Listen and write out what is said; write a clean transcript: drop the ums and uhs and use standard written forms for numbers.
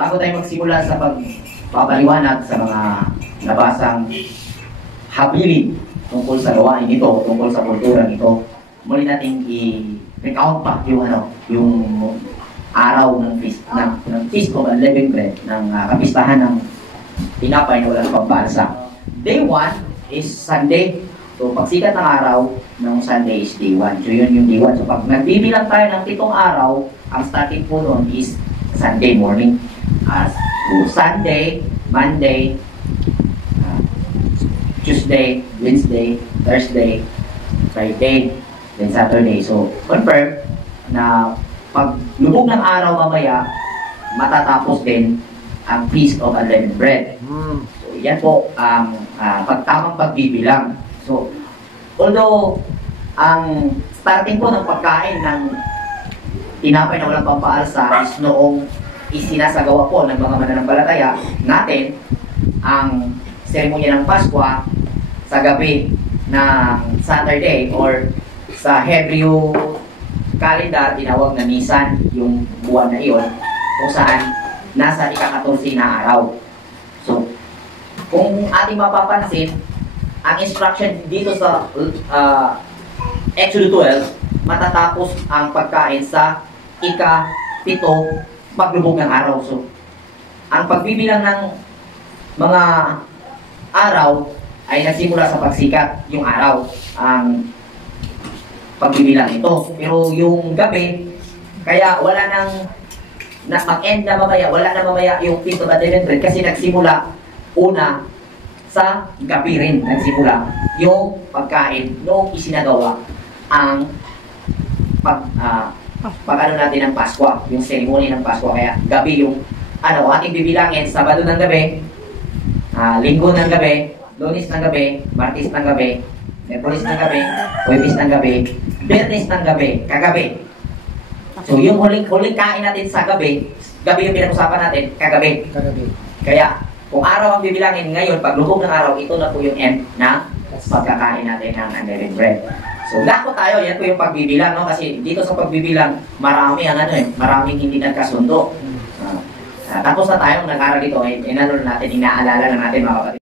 Bago tayo magsimula sa pagpapaliwanag sa mga nabasang habilin tungkol sa gawain ito, tungkol sa kultura nito, muli natin i-recount pa yung araw ng Feast of Unleavened Bread, ng kapistahan ng tinapay na walang pambansa. Day 1 is Sunday. So, pagsikat ng araw ng Sunday is day 1. So, yun yung day 1. So, pag nagbibilang tayo ng 7 araw, ang starting po noon is Sunday morning. So, Sunday, Monday, Tuesday, Wednesday, Thursday, Friday, then Saturday. So, confirm na pag lubog ng araw mamaya, matatapos din ang Feast of Unleavened Bread. So, yan po ang pagtamang pagbibilang. So, although ang starting po ng pagkain ng tinapay na walang pampaalsa is noong isinasagawa po ng mga mananampalataya natin ang seremonya ng Pasko sa gabi ng Saturday, or sa Hebrew calendar tinawag na Nisan, yung buwan na iyon kung saan nasa ika-14 na araw. So, kung ating mapapansin, ang instruction dito sa Exodus 12, matatapos ang pagkain sa ika-7 paglubog ng araw. So, ang pagbibilang ng mga araw ay nagsimula sa pagsikat yung araw, ang pagbibilang ito. Pero yung gabi, kaya wala nang mag-end na mamaya, wala na mamaya yung Feast of Unleavened Bread kasi nagsimula una sa gabi rin, nagsimula yung pagkain noong isinagawa ang pag-ano natin ng Pasko, yung ceremony ng Pasko. Kaya gabi yung ating bibilangin, Sabado ng gabi, Linggo ng gabi, Lunes ng gabi, Martes ng gabi, Miyerkules ng gabi, Huwebes ng gabi, Biyernes ng gabi, kagabi. So yung huling kain natin sa gabi yung pinag-usapan natin, kagabi. Kaya kung araw ang bibilangin ngayon, pag lubog ng araw, ito na po yung end na pagkakain natin ng unleavened bread. So, dako tayo, yan po yung pagbibilang, no? Kasi dito sa pagbibilang, marami ang maraming hindi nagkasundo. Tapos na tayong nag-aral dito, inaalala na natin mga kapatid.